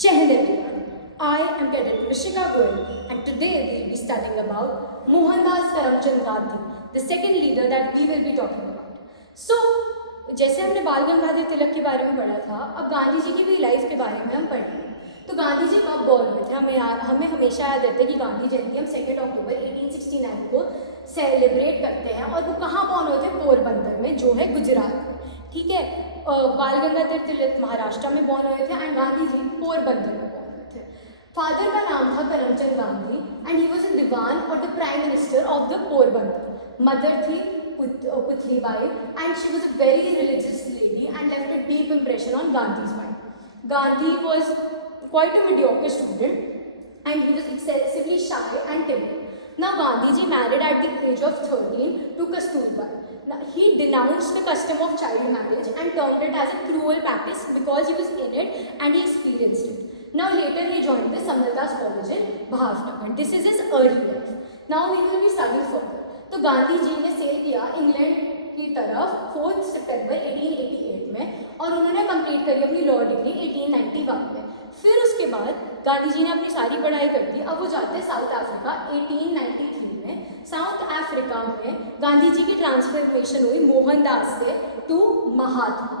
Jai everyone, I am Cadet Rishika Goyal and today we will be studying about Mohandas Karamchand Gandhi, the second leader that we will be talking about. So, जैसे हमने बाल गंगाधर तिलक के बारे में पढ़ा था, अब गांधी जी की भी लाइफ के बारे में हम पढ़ेंगे। तो गांधी जी कब बॉर्न हुए थे? हमें हमेशा याद रहता है कि गांधी जयंती हम 2 अक्टूबर 1869 को सेलिब्रेट करते हैं और वो कहाँ बॉर्न हुए थे? पोरबंदर में, जो है गुजरात में। ठीक है, बाल गंगाधर तिलक महाराष्ट्र में बॉर्न हुए थे एंड गांधी जी पोरबंदर में बॉर्न हुए थे। फादर का नाम था Karamchand Gandhi and he was a diwan और the prime minister of the Porbandar. Mother थी Putlibai and she was a very religious lady and left a deep impression on Gandhi's mind. Gandhi was quite a mediocre student and he was excessively shy and timid. Now Gandhi ji married at the age of 13 to Kasturba. Now, he denounced the custom of child marriage and termed it as a cruel practice because he was in it and he experienced it. Now later he joined the Samaldas College in Bhavnagar. This is his early life. Now we will be studying further. तो गांधी जी ने cell किया England की तरफ 4 सितंबर 1888 में और उन्होंने complete करी अपनी लॉ डिग्री 1891 में। फिर उसके बाद गांधी जी ने अपनी सारी पढ़ाई कर दी। अब वो जाते हैं साउथ अफ्रीका 1893 में। साउथ अफ्रीका में गांधी जी की ट्रांसफॉर्मेशन हुई मोहनदास से टू महात्मा।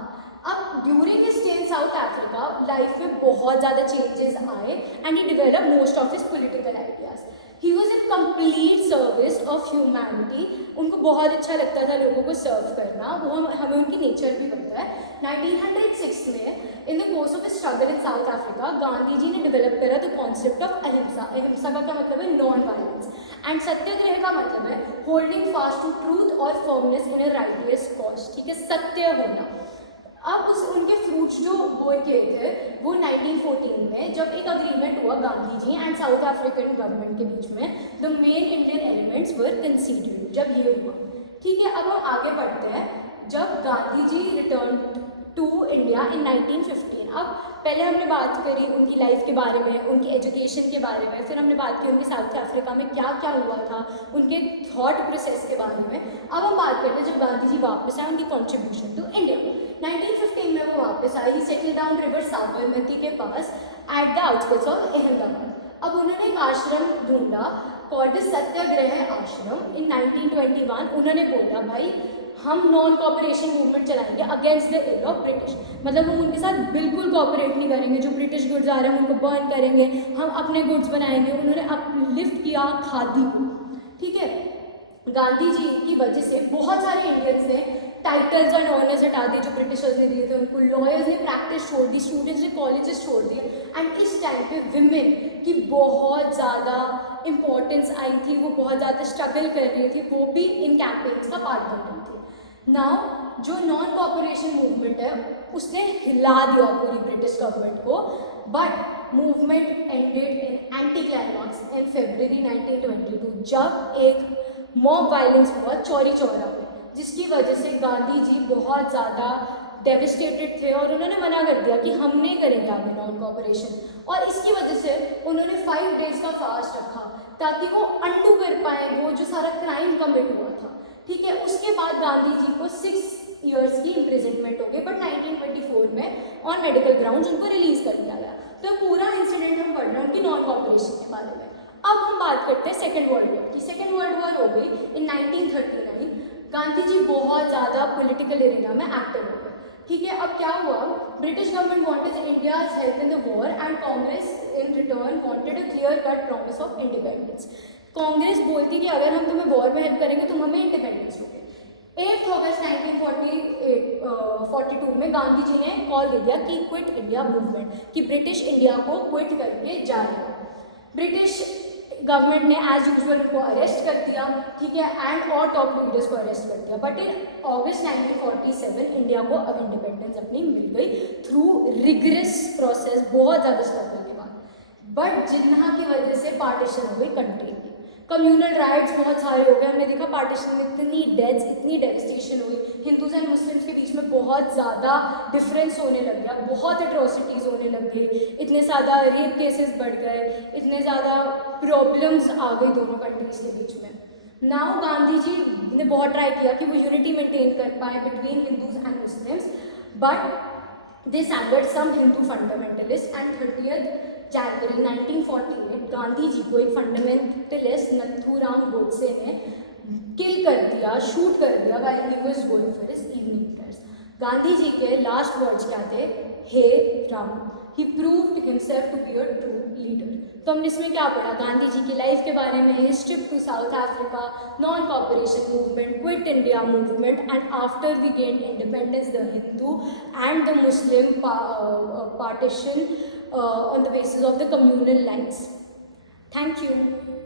अब during his stay in South Africa life में बहुत ज़्यादा चेंजेस आए and he develop most of his political ideas. He was in complete service of humanity. उनको बहुत अच्छा लगता था लोगों को सर्व करना, वो हमें उनकी नेचर भी पता है। 1906 में in the course of struggle in South Africa Gandhi ji ने डेवलप करा द कॉन्सेप्ट ऑफ अहिंसा। अहिंसा का क्या मतलब है? Non violence. एंड सत्याग्रह का मतलब है होल्डिंग फास्ट टू ट्रूथ और फर्मनेस इन अ राइटलेस कॉज। ठीक है, सत्य होना। अब उनके फ्रूट्स जो बोए किए थे वो 1914 में जब एक अग्रीमेंट हुआ Gandhi ji and south African government के बीच में, the main Indian elements were considered. जब ये हुआ, ठीक है, अब हम आगे बढ़ते हैं। जब Gandhi ji return to India in 1915, अब पहले हमने बात करी उनकी लाइफ के बारे में, उनकी एजुकेशन के बारे में, फिर हमने बात की उनके साउथ अफ्रीका में क्या क्या हुआ था, उनके थॉट प्रोसेस के बारे में। अब हम बात करते हैं जब गांधी जी वापस आए, उनकी कॉन्ट्रीब्यूशन टू इंडिया। 1915 में वो वापस आए। He settle down river Sabarmati के पास at the outskirts of Ahmedabad. अब उन्होंने एक आश्रम ढूंढा कॉल्ड सत्याग्रह आश्रम। इन 1921 उन्होंने बोला भाई हम नॉन कॉपरेशन मूवमेंट चलाएंगे against the ill of British. मतलब हम उनके साथ बिल्कुल कॉपरेट नहीं करेंगे, जो ब्रिटिश गुड्स आ रहे हैं उनको बर्न करेंगे, हम अपने गुड्स बनाएंगे। उन्होंने अपलिफ्ट किया खादी को। ठीक है, गांधी जी की वजह से बहुत सारे इंडियंस ने टाइटल्स और ऑनर्स हटा दिए जो ब्रिटिशर्स ने दिए थे उनको। लॉयर्स ने प्रैक्टिस छोड़ दी, स्टूडेंट्स ने कॉलेजेस छोड़ दिए एंड इस टाइम पे विमेन की बहुत ज़्यादा इम्पोर्टेंस आई थी। वो बहुत ज़्यादा स्ट्रगल कर रही थी, वो भी इन कैंपेन्स का पार्ट बन रही थी। नाउ जो नॉन कॉपरेशन मूवमेंट है उसने हिला दिया पूरी ब्रिटिश गवर्नमेंट को, but movement ended in anti climax in February 1922 जब एक मॉब वायलेंस हुआ चौरी चौरा में, जिसकी वजह से गांधी जी बहुत ज़्यादा डेविस्टेटेड थे और उन्होंने मना कर दिया कि हम नहीं करेंगे आगे नॉन कॉपरेशन। और इसकी वजह से उन्होंने 5 डेज़ का फास्ट रखा ताकि वो अंडू कर पाए वो जो सारा क्राइम कमिट हुआ था। ठीक है, उसके बाद गांधी जी को 6 ईयर्स की इम्प्रिजनमेंट हो गई, बट 1924 में ऑन मेडिकल ग्राउंड्स उनको रिलीज कर दिया गया। तो पूरा इंसिडेंट हम पढ़ रहे हैं उनकी नॉन कॉपरेशन के बारे में। अब हम बात करते हैं सेकेंड वर्ल्ड वॉर की। सेकेंड वर्ल्ड वॉर हो गई इन 1939। गांधी जी बहुत ज़्यादा पॉलिटिकल एरिया में एक्टिव हो गए। ठीक है, अब क्या हुआ? British government wanted India's help in the war and Congress in return wanted a clear cut promise of independence. Congress बोलती कि अगर हम तुम्हें वॉर में हेल्प करेंगे तुम हमें इंडिपेंडेंस दोगे। 8 अगस्त 1942 में गांधी जी ने कॉल दे दिया कि क्विट इंडिया मूवमेंट, कि ब्रिटिश इंडिया को क्विट करके जा रहे हैं। ब्रिटिश गवर्नमेंट ने एज यूजुअल को अरेस्ट कर दिया। ठीक है, एंड और टॉप लीडर्स को अरेस्ट कर दिया। बट इन अगस्त 1947 इंडिया को अब इंडिपेंडेंस अपनी मिल गई थ्रू रिगरस प्रोसेस, बहुत ज़्यादा स्ट्रगल के बाद। बट जिन्ना की वजह से पार्टीशन हो गई कंट्री की। कम्यूनल राइट्स बहुत सारे हो गए। हमने देखा पार्टीशन में इतनी डेथ्स, इतनी डेविस्टेशन हुई। हिंदूज एंड मुस्लिम्स के बीच में बहुत ज़्यादा डिफरेंस होने लग गया, बहुत एट्रोसिटीज़ होने लग गई, इतने ज़्यादा रेप केसेस बढ़ गए, इतने ज़्यादा प्रॉब्लम्स आ गई दोनों कंट्रीज़ के बीच में। नाउ गांधी जी ने बहुत ट्राई किया कि वो यूनिटी मेंटेन कर पाए between Hindus and Muslims, but They angered some Hindu fundamentalists, and 30th January 1948 Gandhi ji को एक फंडामेंटलिस्ट नथुराम गोडसे ने किल कर दिया, शूट कर दिया while he was going for his evening prayers. Gandhi ji के लास्ट वर्ड्स क्या थे? हे Ram. He proved himself to be a true leader. तो हमने इसमें क्या पढ़ा? गांधी जी की लाइफ के बारे में, his trip to South Africa, non-cooperation movement, quit India movement, and after we gained independence, the Hindu and the Muslim partition on the basis of the communal lines. Thank you.